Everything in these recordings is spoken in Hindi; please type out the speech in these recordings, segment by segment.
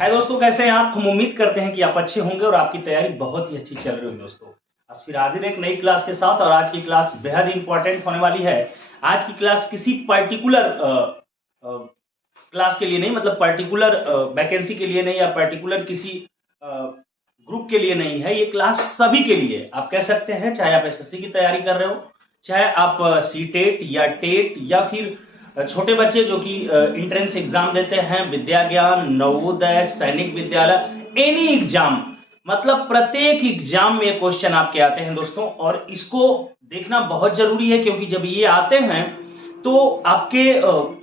हाय दोस्तों, कैसे हैं आप। हम उम्मीद करते हैं कि आप अच्छे होंगे और आपकी तैयारी बहुत ही अच्छी चल रही होगी। दोस्तों आज फिर हाजिर एक नई क्लास के साथ और आज की क्लास बेहद इंपॉर्टेंट होने वाली है। आज की क्लास किसी पर्टिकुलर क्लास के लिए नहीं, मतलब पर्टिकुलर वैकेंसी के लिए नहीं या पर्टिकुलर किसी ग्रुप के लिए नहीं है। ये क्लास सभी के लिए आप कह सकते हैं, चाहे आप एसएससी की तैयारी कर रहे हो, चाहे आप सीटेट या टेट या फिर छोटे बच्चे जो कि एंट्रेंस एग्जाम देते हैं, विद्या ज्ञान, नवोदय, सैनिक विद्यालय, एनी एग्जाम, मतलब प्रत्येक एग्जाम में क्वेश्चन आपके आते हैं दोस्तों। और इसको देखना बहुत जरूरी है क्योंकि जब ये आते हैं तो आपके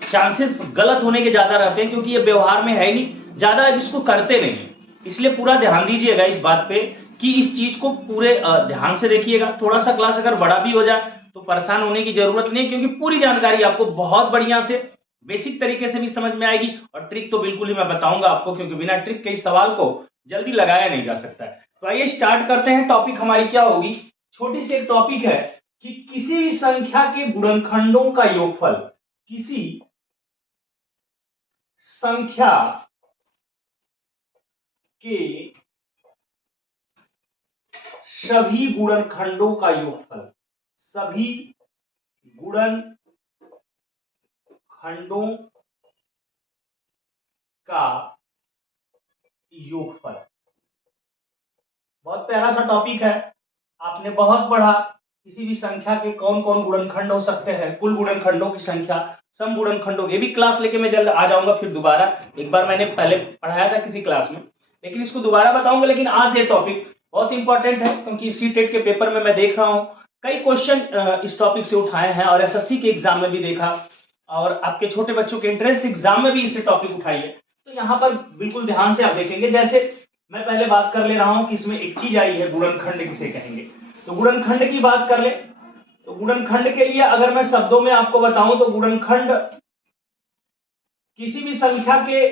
चांसेस गलत होने के ज्यादा रहते हैं, क्योंकि ये व्यवहार में है ही नहीं, ज्यादा इसको करते नहीं। इसलिए पूरा ध्यान दीजिएगा इस बात पे कि इस चीज को पूरे ध्यान से देखिएगा। थोड़ा सा क्लास अगर बड़ा भी हो जाए तो परेशान होने की जरूरत नहीं, क्योंकि पूरी जानकारी आपको बहुत बढ़िया से बेसिक तरीके से भी समझ में आएगी। और ट्रिक तो बिल्कुल ही मैं बताऊंगा आपको, क्योंकि बिना ट्रिक के इस सवाल को जल्दी लगाया नहीं जा सकता है। तो आइए स्टार्ट करते हैं। टॉपिक हमारी क्या होगी, छोटी सी एक टॉपिक है कि किसी भी संख्या के गुणनखंडों का योगफल, किसी संख्या के सभी गुणनखंडों का योगफल, सभी गुणनखंडों का योगफल। बहुत प्यारा सा टॉपिक है, आपने बहुत पढ़ा। किसी भी संख्या के कौन कौन गुणनखंड हो सकते हैं, कुल गुणनखंडों की संख्या, सम गुणनखंडों, ये भी क्लास लेके मैं जल्द आ जाऊंगा। फिर दोबारा एक बार मैंने पहले पढ़ाया था किसी क्लास में, लेकिन इसको दोबारा बताऊंगा। लेकिन आज ये टॉपिक बहुत इंपॉर्टेंट है, क्योंकि सीटेट के पेपर में मैं देख रहा हूं कई क्वेश्चन इस टॉपिक से उठाए हैं, और एसएससी के एग्जाम में भी देखा, और आपके छोटे बच्चों के एंट्रेंस एग्जाम में भी इससे टॉपिक उठाई है। तो यहाँ पर बिल्कुल ध्यान से आप देखेंगे। जैसे मैं पहले बात कर ले रहा हूं कि इसमें एक चीज आई है, गुणनखंड किसे कहेंगे। तो गुणनखंड की बात कर ले तो गुणनखंड के लिए अगर मैं शब्दों में आपको बताऊं तो गुणनखंड किसी भी संख्या के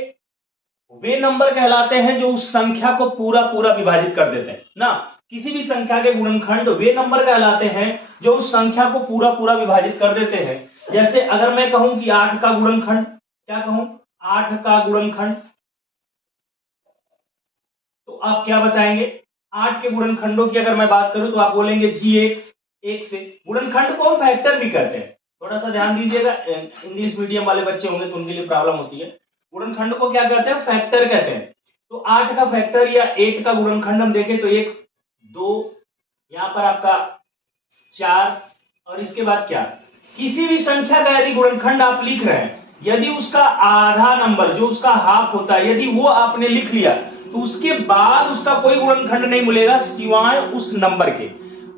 वे नंबर कहलाते हैं जो उस संख्या को पूरा पूरा विभाजित कर देते हैं ना। किसी भी संख्या के गुणनखंड वे नंबर कहलाते हैं जो उस संख्या को पूरा पूरा विभाजित कर देते हैं। जैसे अगर मैं कहूं कि 8 का गुणनखंड, क्या कहूं, 8 का गुणनखंड, तो आप क्या बताएंगे। 8 के गुणनखंडों की अगर मैं बात करूं तो आप बोलेंगे जी एक से। गुणनखंड को फैक्टर भी कहते हैं, थोड़ा सा ध्यान दीजिएगा, इंग्लिश मीडियम वाले बच्चे होंगे तो उनके लिए प्रॉब्लम होती है। गुणनखंड को क्या कहते हैं, फैक्टर कहते हैं। तो 8 का फैक्टर या 8 का गुणनखंड हम देखें तो 1 2, यहां पर आपका 4, और इसके बाद क्या, किसी भी संख्या का यदि गुणनखंड आप लिख रहे हैं, यदि उसका आधा नंबर जो उसका हाफ होता है यदि वो आपने लिख लिया तो उसके बाद उसका कोई गुणनखंड नहीं मिलेगा सिवाय उस नंबर के।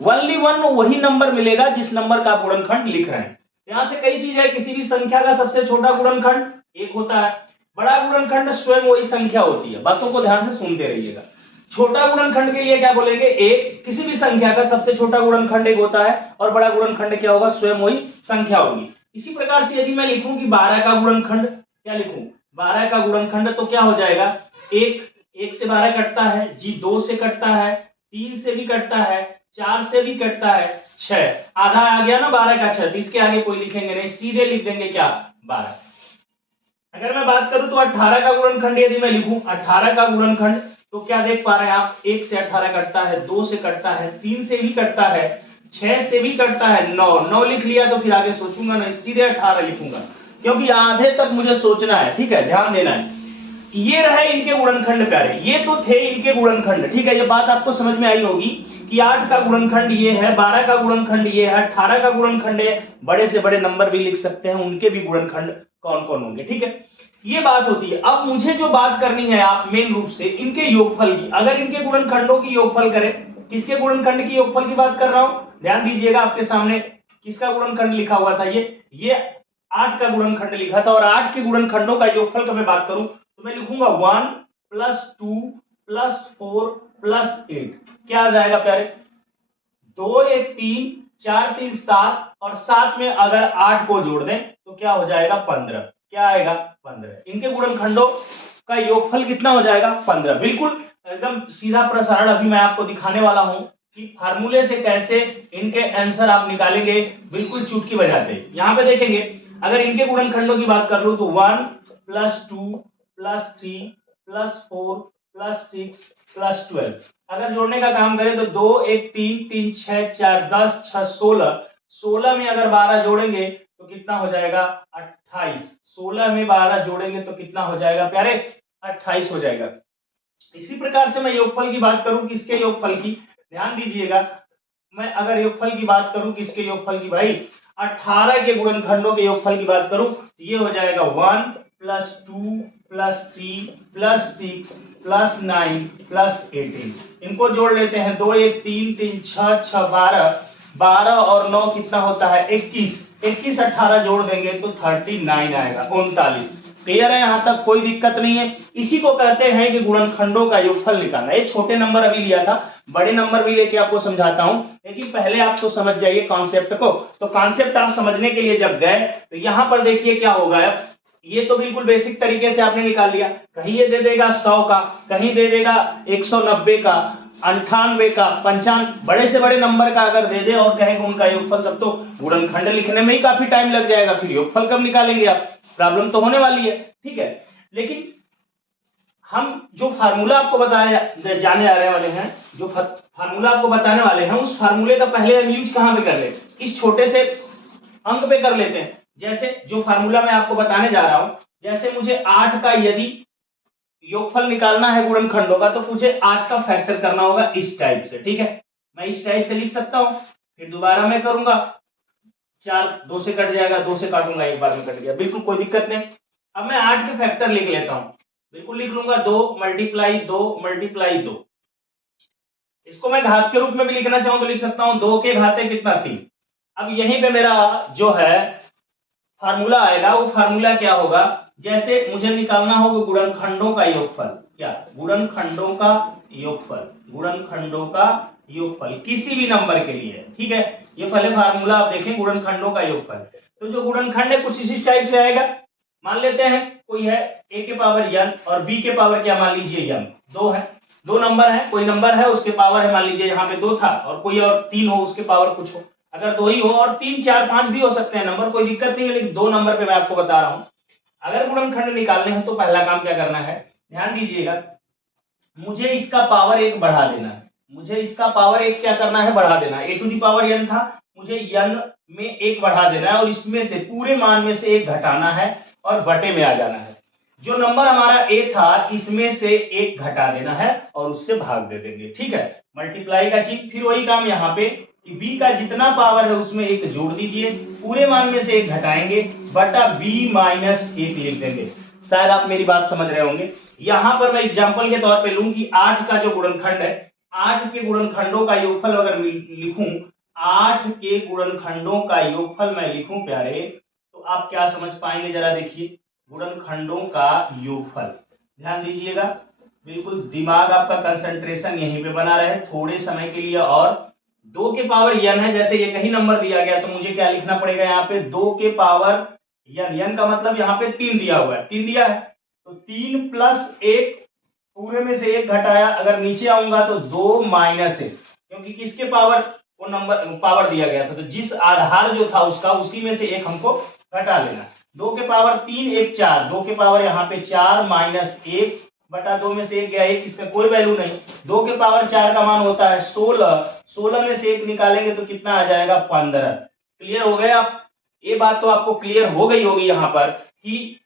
ओनली वन वही नंबर मिलेगा जिस नंबर का गुणनखंड लिख रहे हैं। यहां से कई चीज है, किसी भी संख्या का सबसे छोटा गुणनखंड 1 होता है, बड़ा गुणनखंड स्वयं वही संख्या होती है। बातों को ध्यान से सुनते रहिएगा। छोटा गुणनखंड के लिए क्या बोलेंगे, 1। किसी भी संख्या का सबसे छोटा गुणनखंड 1 होता है और बड़ा गुणनखंड क्या होगा, स्वयं वही संख्या होगी। इसी प्रकार से यदि मैं लिखूं कि 12 का गुणनखंड, क्या लिखूं, 12 का गुणनखंड, तो क्या हो जाएगा, 1 से 12 कटता है, जी 2 से कटता है, 3 से भी कटता है, 4 से भी कटता है, 6, आधा आ गया ना 12 का 6, तो इसके आगे कोई लिखेंगे नहीं, सीधे लिख देंगे क्या, 12। अगर मैं बात करूं तो 18 का गुणनखंड यदि मैं लिखूं, 18 का गुणनखंड, तो क्या देख पा रहे हैं आप, 1 से 18 कटता है, 2 से कटता है, 3 से भी कटता है, 6 से भी कटता है, 9 लिख लिया तो फिर आगे सोचूंगा नहीं, सीधे 18 लिखूंगा, क्योंकि आधे तक मुझे सोचना है। ठीक है, ध्यान देना है। ये रहे इनके गुणनखंड प्यारे, ये तो थे इनके गुणनखंड। ठीक है, ये बात आपको समझ में आई होगी कि 8 का गुणनखंड ये है, 12 का गुणनखंड ये है, 18 का गुणनखंड है, बड़े से बड़े नंबर भी लिख सकते हैं, उनके भी गुणनखंड कौन कौन होंगे। ठीक है, ये बात होती है। अब मुझे जो बात करनी है आप मेन रूप से इनके योगफल की। अगर इनके गुणनखंडों की योगफल करें, किसके गुणनखंड की योगफल की बात कर रहा हूं, ध्यान दीजिएगा। आपके सामने किसका गुणनखंड लिखा हुआ था, ये 8 का गुणनखंड लिखा था, और 8 के गुणनखंडों का योगफल का मैं बात करूं तो मैं लिखूंगा 1 + 2 + 4 + 8। क्या आ जाएगा प्यारे, 2 1 3 4 3 7, और 7 में अगर 8 को जोड़ दें तो क्या हो जाएगा, 15। क्या आएगा, 15। इनके गुणनखंडों का योगफल कितना हो जाएगा, 15। बिल्कुल एकदम सीधा प्रसारण अभी मैं आपको दिखाने वाला हूं कि फार्मूले से कैसे इनके आंसर आप निकालेंगे, बिल्कुल चुटकी बजाते। यहां पे देखेंगे, अगर इनके गुणनखंडों की बात कर लो तो 1 + 2 + 3 +4 +6 +12। अगर जोड़ने का काम करें तो 2 1 3 3 6 4 10 6 16। 16 में अगर 12 जोड़ेंगे तो कितना हो जाएगा 28। 16 में 12 जोड़ेंगे तो कितना हो जाएगा प्यारे 28 हो जाएगा। इसी प्रकार से मैं योगफल की बात करूं किसके योगफल की, ध्यान दीजिएगा, मैं अगर योगफल की बात करूं किसके योगफल की भाई 18 के गुणनखंडों के योगफल की बात करूं तो ये हो जाएगा 1 +2 +3 +6 +9 +18। इनको जोड़ लेते हैं 2 1 3 3 6 6 12 12 और 9 कितना होता है 21। 21 18 जोड़ देंगे तो 39 आएगा 39। क्लियर है, यहां तक कोई दिक्कत नहीं है। इसी को कहते हैं कि गुणनखंडों का योगफल निकालना। ये छोटे नंबर अभी लिया था, बड़े नंबर भी लेके आपको समझाता हूं, लेकिन पहले आप तो समझ जाइए कॉन्सेप्ट को। तो कॉन्सेप्ट आप समझने के लिए जब गए तो यहां पर देखिए क्या होगा। ये तो बिल्कुल बेसिक तरीके से आपने निकाल लिया, कहीं ये दे देगा 100 का, कहीं दे देगा 190 का, 98 का, 55, बड़े से बड़े नंबर का अगर दे दे और कहेगा उनका योगफल, तब तो गुणनखंड लिखने में ही काफी टाइम लग जाएगा, फिर योगफल कब निकालेंगे आप, प्रॉब्लम तो होने वाली है। ठीक है, लेकिन हम जो फार्मूला आपको बताने जाने आ रहे वाले हैं, जो फार्मूला आपको बताने वाले हैं, उस फार्मूले का पहले यूज कहां पे कर ले, इस छोटे से अंक पे कर लेते हैं। जैसे जो फार्मूला मैं आपको बताने जा रहा हूं, जैसे मुझे 8 का यदि योगफल निकालना है गुणनखंडों का, तो मुझे 8 का फैक्टर करना होगा इस टाइप से। ठीक है, मैं इस टाइप से लिख सकता हूं, फिर दोबारा मैं करूंगा, 4 2 से कट जाएगा, 2 से काटूंगा, एक बार में कट गया, बिल्कुल कोई दिक्कत नहीं। अब मैं 8 के फैक्टर लिख लेता हूं, बिल्कुल लिख लूंगा 2 × 2 × 2। इसको मैं घात के रूप में भी लिखना चाहूं तो लिख सकता हूं, 2 के घाते कितना 3। अब यहीं पे मेरा जो है फार्मूला आएगा, वो फार्मूला क्या होगा, जैसे मुझे निकालना होगा गुणनखंडों का योगफल, क्या गुणनखंडों का योगफल, गुणनखंडों का योगफल किसी भी नंबर के लिए। ठीक है, ये पहले फार्मूला आप देखें गुणनखंडों का योगफल। तो जो गुणनखंड है कुछ इसी टाइप से आएगा। मान लेते हैं कोई है a के पावर n और b के पावर क्या मान लीजिए m, 2 है, 2 नंबर है, कोई नंबर है उसके पावर है, मान लीजिए यहाँ पे 2 था, और कोई और 3 हो उसके पावर कुछ हो, अगर 2 ही हो, और 3 4 5 भी हो सकते हैं नंबर, कोई दिक्कत नहीं है, लेकिन 2 नंबर पे मैं आपको बता रहा हूं। अगर गुणनखंड निकालने हैं तो पहला काम क्या करना है, ध्यान दीजिएगा, मुझे इसका पावर 1 बढ़ा देना है, मुझे इसका पावर 1 क्या करना है, बढ़ा देना है। a to the power n था, मुझे n में 1 बढ़ा देना है, और इसमें से पूरे मान में से 1 घटाना है और बटे में आ जाना है। जो नंबर हमारा a था इसमें से 1 घटा देना है और उससे भाग दे देंगे। ठीक है, मल्टीप्लाई का चिन्ह, फिर वही काम यहाँ पे कि b का जितना पावर है उसमें 1 जोड़ दीजिए, पूरे मान में से 1 घटाएंगे, बटा b - 1 लिख देंगे। शायद आप मेरी बात समझ रहे होंगे। यहां पर मैं एग्जांपल के तौर पे लूं कि 8 का जो गुणनखंड है, 8 के गुणनखंडों का योगफल अगर लिखूं, 8 के गुणनखंडों का योगफल मैं लिखूं प्यारे, तो आप क्या समझ पाएंगे, जरा देखिए, गुणनखंडों का योगफल, ध्यान दीजिएगा, बिल्कुल दिमाग आपका कंसंट्रेशन यहीं पे बना रहे थोड़े समय के लिए। और 2 के पावर n है, जैसे ये कहीं नंबर दिया गया तो मुझे क्या लिखना पड़ेगा यहाँ पे, 2 के पावर n का मतलब यहाँ पे 3 दिया हुआ है, 3 दिया है तो 3 + 1, पूरे में से 1 घटाया, अगर नीचे आऊंगा तो 2 - 1, क्योंकि किसके पावर, वो नंबर पावर दिया गया था, तो जिस आधार जो था उसका उसी में से 1 हमको घटा लेना। 2 के पावर 3 1 4, 2 के पावर यहाँ पे 4 - 1 बटा 2 में से 1 गया 1, इसका कोई वैल्यू नहीं। 2 के पावर 4 का मान होता है 16, 16 में से 1 निकालेंगे तो कितना आ जाएगा 15। क्लियर हो गया आप, ये बात तो आपको क्लियर हो गई होगी यहाँ पर कि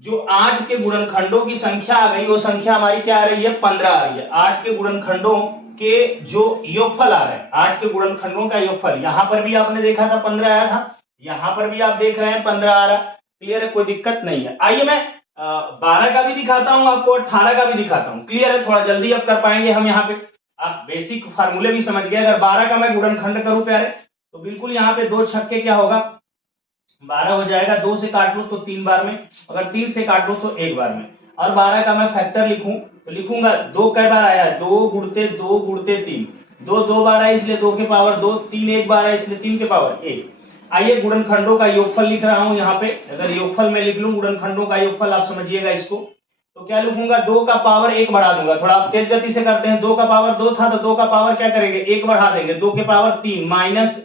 जो 8 के गुणनखंडों की संख्या आ गई, वो संख्या हमारी क्या आ रही है, 15 आ रही है। 8 के गुणनखंडों के जो योगफल आ रहे हैं, 8 के गुणनखंडों का योगफल, यहां पर भी आपने देखा था 15 आया था, यहां पर भी आप देख रहे हैं 15 आ रहा। क्लियर है, कोई दिक्कत नहीं है। आइए मैं 12 का भी दिखाता हूं आपको, 18 का भी दिखाता हूं। क्लियर है, थोड़ा जल्दी अब कर पाएंगे हम। यहाँ पे आप बेसिक फार्मूले भी समझ गए। अगर 12 का मैं गुणनखंड करूं प्यारे, तो बिल्कुल यहाँ पे 2 छक्के क्या होगा, 12 हो जाएगा। 2 से काट लो तो 3 बार में, अगर 3 से काट लो तो 1 बार में। और 12 का मैं फैक्टर लिखूं तो लिखूंगा 2 कई बार आया है, 2 × 2 × 3, 2 2 बार आया इसलिए 2 के पावर 2, 3 1 बार आया इसलिए 3 के पावर 1। आइए गुणनखंडों का योगफल लिख रहा हूं यहाँ पे। अगर योगफल में लिख लूं गुणनखंडों का योगफल, आप समझिएगा इसको, तो क्या लिखूंगा, 2 का पावर 1 बढ़ा दूंगा। थोड़ा आप तेज गति से करते हैं, 2 का पावर 2 था तो 2 का पावर क्या करेंगे, 1 बढ़ा देंगे, 2 के पावर 3 -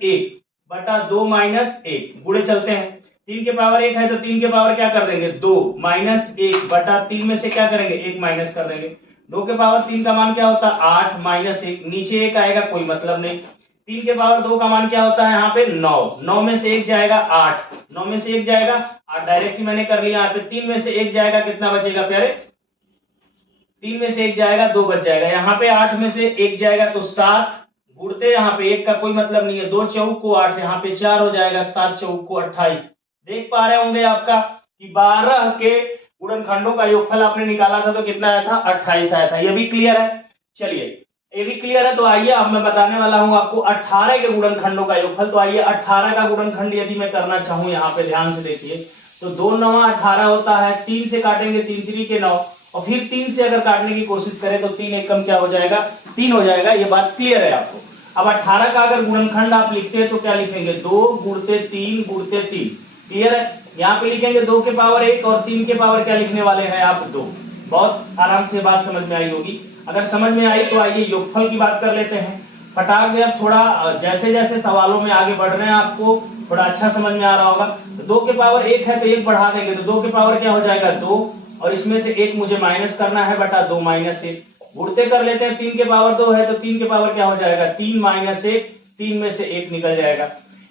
1 बटा 2 - 1, गुणे चलते हैं, 3 के पावर 1 है तो 3 के पावर क्या कर देंगे 2 माइनस 1 बटा 3 में से क्या करेंगे 1 माइनस कर देंगे। 2 के पावर 3 का मान क्या होता है 8 माइनस 1, नीचे 1 आएगा कोई मतलब नहीं। 3 के पावर 2 का मान क्या होता है यहाँ पे 9, 9 में से 1 जाएगा 8, 9 में से 1 जाएगा 8, डायरेक्ट ही मैंने कर लिया यहाँ पे। 3 में से 1 जाएगा कितना बचेगा प्यारे, 3 में से 1 जाएगा 2 बच जाएगा। यहाँ पे 8 में से 1 जाएगा तो 7, गुणते यहाँ पे 1 का कोई मतलब नहीं है, 2 चौक को 8, यहाँ पे 4 हो जाएगा, 7 चौक को 28। देख पा रहे होंगे आपका कि 12 के गुणनखंडों का योगफल आपने निकाला था तो कितना आया था 28 आया था। ये भी क्लियर है। चलिए ये भी क्लियर है तो आइए अब मैं बताने वाला हूं आपको 18 के गुणनखंडों का योगफल। तो आइए 18 का गुणनखंड यदि मैं करना चाहूं, यहाँ पे ध्यान से देखिए, तो 2 9 18 होता है, 3 से काटेंगे 3 3 के 9, और फिर 3 से अगर काटने की कोशिश करें तो 3 एक कम क्या हो जाएगा 3 हो जाएगा। ये बात क्लियर है आपको। अब 18 का अगर गुणनखंड आप लिखते हैं तो क्या लिखेंगे 2 गुणते 3 गुणते 3, क्लियर है। यहाँ पे लिखेंगे 2 के पावर 1 और 3 के पावर क्या लिखने वाले हैं आप 2। बहुत आराम से बात समझ में आई होगी। अगर समझ में आई तो आइए योगफल की बात कर लेते हैं फटाक से। अब थोड़ा जैसे जैसे सवालों में आगे बढ़ रहे हैं आपको थोड़ा अच्छा समझ में आ रहा होगा। तो 2 के पावर 1 है तो 1 बढ़ा देंगे तो 2 के पावर क्या हो जाएगा 2, और इसमें से 1 मुझे माइनस करना है बटा 2 माइनस 1। गुणते कर लेते हैं, 3 के पावर 2 है तो 3 के पावर क्या हो जाएगा 3 माइनस 1, 3 में से 1 निकल जाएगा।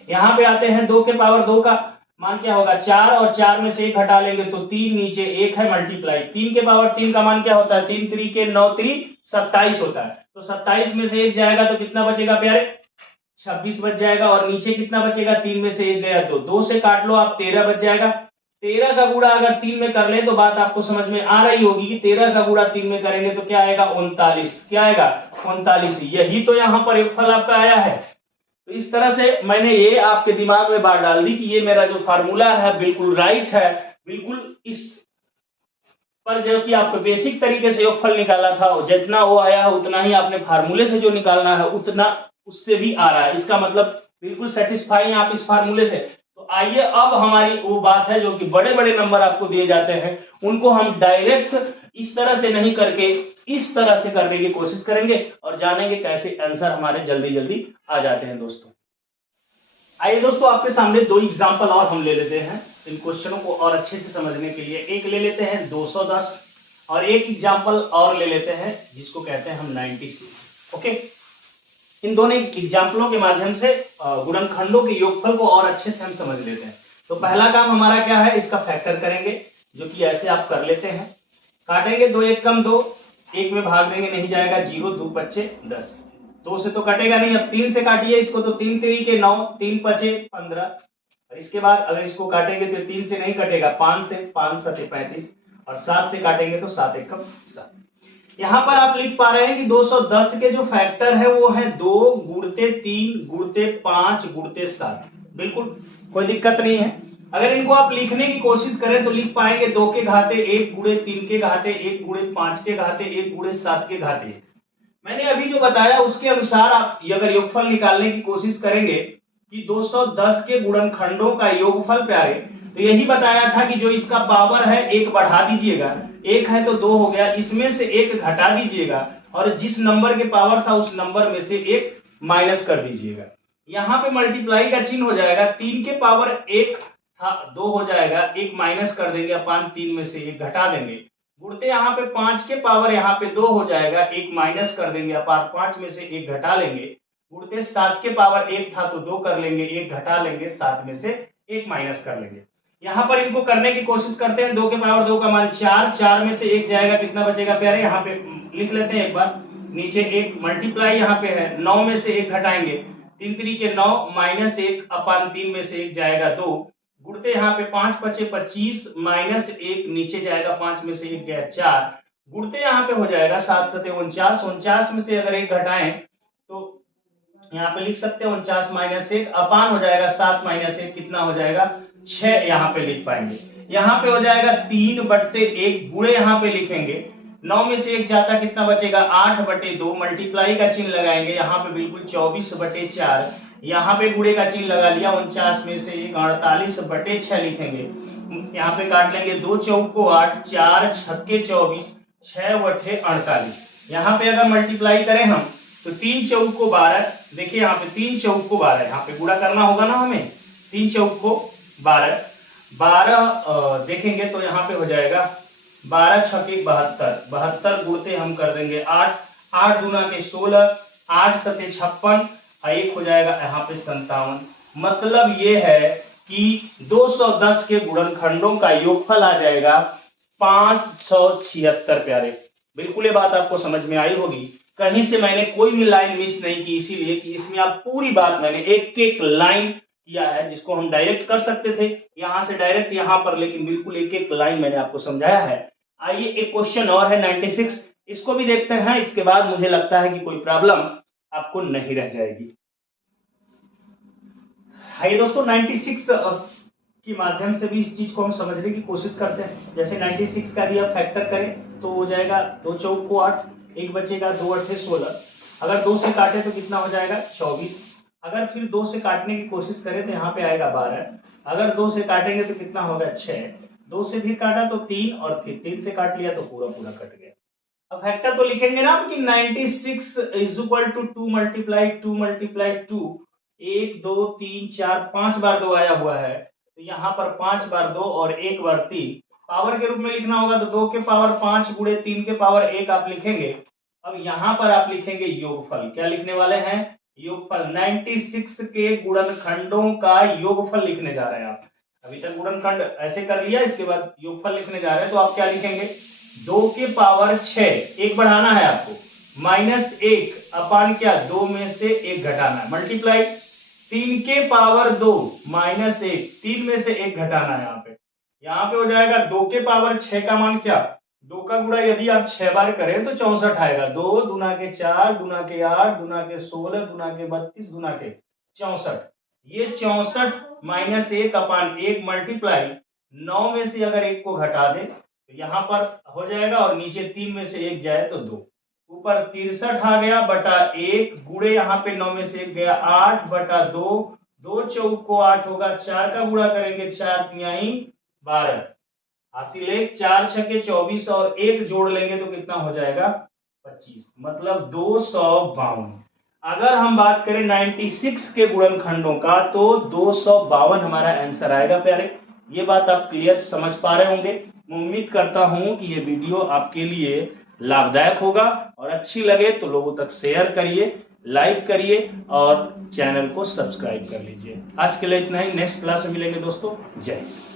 यहाँ पे आते हैं 2 के पावर 2 का मान क्या होगा 4, और 4 में से 1 हटा लेंगे तो 3, नीचे 1 है मल्टीप्लाई। 3 के पावर 3 का मान क्या होता है 3 3 के 9 3 27 होता है, तो 27 में से 1 जाएगा तो कितना बचेगा प्यारे 26 बच जाएगा, और नीचे कितना बचेगा 3 में से 1 गया तो 2 से काट लो आप 13 बच जाएगा। 13 का गुणा अगर 3 में कर ले तो बात आपको समझ में आ रही होगी कि 13 का गुणा 3 में करेंगे तो क्या आएगा 39, क्या आएगा 39। यही तो यहाँ पर योगफल आपका आया है। तो इस तरह से मैंने ये आपके दिमाग में बात डाल दी कि ये मेरा जो फार्मूला है बिल्कुल राइट है, बिल्कुल इस पर जो कि आप बेसिक तरीके से योगफल निकाला था जितना वो आया है उतना ही आपने फार्मूले से जो निकालना है उतना उससे भी आ रहा है। इसका मतलब बिल्कुल सेटिस्फाई हैं आप इस फार्मूले से। तो आइए अब हमारी वो बात है जो कि बड़े बड़े नंबर आपको दिए जाते हैं उनको हम डायरेक्ट इस तरह से नहीं करके इस तरह से करने की कोशिश करेंगे और जानेंगे कैसे आंसर हमारे जल्दी जल्दी आ जाते हैं। दोस्तों आइए दोस्तों आपके सामने 2 एग्जाम्पल और हम ले लेते हैं इन क्वेश्चनों को और अच्छे से समझने के लिए। एक ले लेते हैं 210 और एक एग्जाम्पल और ले लेते हैं जिसको कहते हैं हम 96। ओके, इन दोनों एग्जाम्पलों के माध्यम से गुणनखंडों के योगफल को और अच्छे से हम समझ लेते हैं। तो पहला काम हमारा क्या है, इसका फैक्टर करेंगे, जो कि ऐसे आप कर लेते हैं। काटेंगे 2 1 कम 2, 1 में भाग देंगे नहीं जाएगा 0, 2 5 10, 2 से तो कटेगा नहीं। अब 3 से काटिए इसको तो 3 3 के 9, 3 5 15, और इसके बाद अगर इसको काटेंगे तो 3 से नहीं कटेगा 5 से, 5 7 35, और 7 से काटेंगे तो 7 1 7। यहाँ पर आप लिख पा रहे हैं कि 210 के जो फैक्टर है वो है 2 गुणते 3 गुणते 5 गुणते 7। बिल्कुल कोई दिक्कत नहीं है। अगर इनको आप लिखने की कोशिश करें तो लिख पाएंगे 2 के घाते 1 गुणे 3 के घाते 1 गुणे 5 के घाते 1 गुणे 7 के घाते 1। मैंने अभी जो बताया उसके अनुसार आप अगर योगफल निकालने की कोशिश करेंगे कि 210 के गुणनखंडों का योगफल प्यारे, तो यही बताया था कि जो इसका पावर है 1 बढ़ा दीजिएगा, 1 है तो 2 हो गया, इसमें से 1 घटा दीजिएगा और जिस नंबर के पावर था उस नंबर में से 1 माइनस कर दीजिएगा। यहाँ पे मल्टीप्लाई का चिन्ह हो जाएगा, 3 के पावर 1 था 2 हो जाएगा, 1 माइनस कर देंगे अपान 3 में से 1 घटा देंगे। गुणते यहाँ पे 5 के पावर यहाँ पे 2 हो जाएगा, 1 माइनस कर देंगे अपान 5 में से 1 घटा लेंगे। गुणते 7 के पावर 1 था तो 2 कर लेंगे, 1 घटा लेंगे, 7 में से 1 माइनस कर लेंगे। यहाँ पर इनको करने की कोशिश करते हैं। 2 के पावर 2 का मान 4, 4 में से 1 जाएगा, कितना बचेगा प्यारे, यहाँ पे लिख लेते हैं एक बार, नीचे 1 मल्टीप्लाई यहाँ पे है, 9 में से 1 घटाएंगे, 3 3 के 9 माइनस 1 अपान 3 में से 1 जाएगा 2। गुणते यहाँ पे 5 5 25 माइनस 1 नीचे जाएगा, 5 में से 1 गया 4। गुणते यहाँ पे हो जाएगा 7 7 49, 49 में से अगर 1 घटाएं तो यहाँ पे लिख सकते हैं 49 माइनस 1 अपान हो जाएगा 7 माइनस 1 कितना हो जाएगा 6, यहाँ पे लिख पाएंगे। यहाँ पे हो जाएगा 3/1 गुणे यहाँ पे लिखेंगे, 9 में से 1 जाता कितना बचेगा 8/2, मल्टीप्लाई का चिन्ह लगाएंगे, यहाँ पे बिल्कुल 24/4, यहाँ पे गुणे का चिन्ह लगा लिया, 49 में से 1 48/6 लिखेंगे। यहाँ पे काट लेंगे, 2 चौको 8, 4 छक्के 24, 6 48। यहाँ पे अगर मल्टीप्लाई करें हम तो 3 चौको 12, देखिए यहाँ पे 3 चौको 12, यहाँ पे गुणा करना होगा ना हमें, 3 चौको 12, 12 देखेंगे तो यहाँ पे हो जाएगा 12 छके 72, 72 गुणते हम कर देंगे 8, 8 दूना के 16, 8 सते 56, एक हो जाएगा यहाँ पे 57। मतलब ये है कि 210 के गुणनखंडों का योगफल आ जाएगा 576 प्यारे। बिल्कुल ये बात आपको समझ में आई होगी, कहीं से मैंने कोई भी लाइन मिस नहीं की, इसीलिए कि इसमें आप पूरी बात मैंने एक एक लाइन किया है, जिसको हम डायरेक्ट कर सकते थे यहां से डायरेक्ट यहां पर, लेकिन बिल्कुल एक एक लाइन मैंने आपको समझाया है। आइए एक क्वेश्चन और है 96, इसको भी देखते हैं, इसके बाद मुझे लगता है कि कोई प्रॉब्लम आपको नहीं रह जाएगी। आइए दोस्तों 96 के माध्यम से भी इस चीज को हम समझने की कोशिश करते हैं। जैसे 96 का दिया फैक्टर करें तो हो जाएगा 2 चौक को 8, एक बचेगा 2 अट्ठे 16, अगर 2 से काटे तो कितना हो जाएगा 24, अगर फिर 2 से काटने की कोशिश करें तो यहाँ पे आएगा 12, अगर 2 से काटेंगे तो कितना होगा 6, 2 से भी काटा तो 3, और फिर 3 से काट लिया तो पूरा पूरा कट गया। अब फैक्टर तो लिखेंगे ना कि 96 is equal to 2 multiply 2 multiply 2, 1 2 3 4 5 बार 2 आया हुआ है, तो यहाँ पर 5 बार 2 और 1 बार 3 पावर के रूप में लिखना होगा, तो 2 के पावर 5 गुणे 3 के पावर 1 आप लिखेंगे। अब यहाँ पर आप लिखेंगे योगफल, क्या लिखने वाले हैं योगफल, 96 के गुणनखंडों का योगफल लिखने जा रहे हैं आप। अभी तक गुणनखंड ऐसे कर लिया, इसके बाद योगफल लिखने जा रहे हैं, तो आप क्या लिखेंगे 2 के पावर 6, एक बढ़ाना है आपको, माइनस 1 अपान क्या 2 में से 1 घटाना है, मल्टीप्लाई 3 के पावर 2 माइनस 1, 3 में से 1 घटाना है यहाँ पे हो जाएगा 2 के पावर 6 का मान क्या 2 का गुणा यदि आप 6 बार करें तो 64 आएगा, 2 दूना के 4 दूना के 8 दूना के 16 दूना के 32 दूना के 64, ये 64 माइनस 1 अपान 1 मल्टीप्लाई 9 में से अगर 1 को घटा दे तो यहाँ पर हो जाएगा, और नीचे 3 में से 1 जाए तो 2, ऊपर 63 आ गया बटा 1 गुणे यहाँ पे 9 में से 1 गया 8 बटा 2, 2 चौक को 8 होगा, 4 का गुणा करेंगे 4 तिहाई 12, हासिल 1, 4 छके 24 और 1 जोड़ लेंगे तो कितना हो जाएगा 25, मतलब 252। अगर हम बात करें 96 के गुणनखंडों का तो 252 हमारा आंसर आएगा प्यारे। ये बात आप क्लियर समझ पा रहे होंगे। मैं उम्मीद करता हूं कि ये वीडियो आपके लिए लाभदायक होगा, और अच्छी लगे तो लोगों तक शेयर करिए, लाइक करिए और चैनल को सब्सक्राइब कर लीजिए। आज के लिए इतना ही, नेक्स्ट क्लास में मिलेंगे दोस्तों, जय हिंद।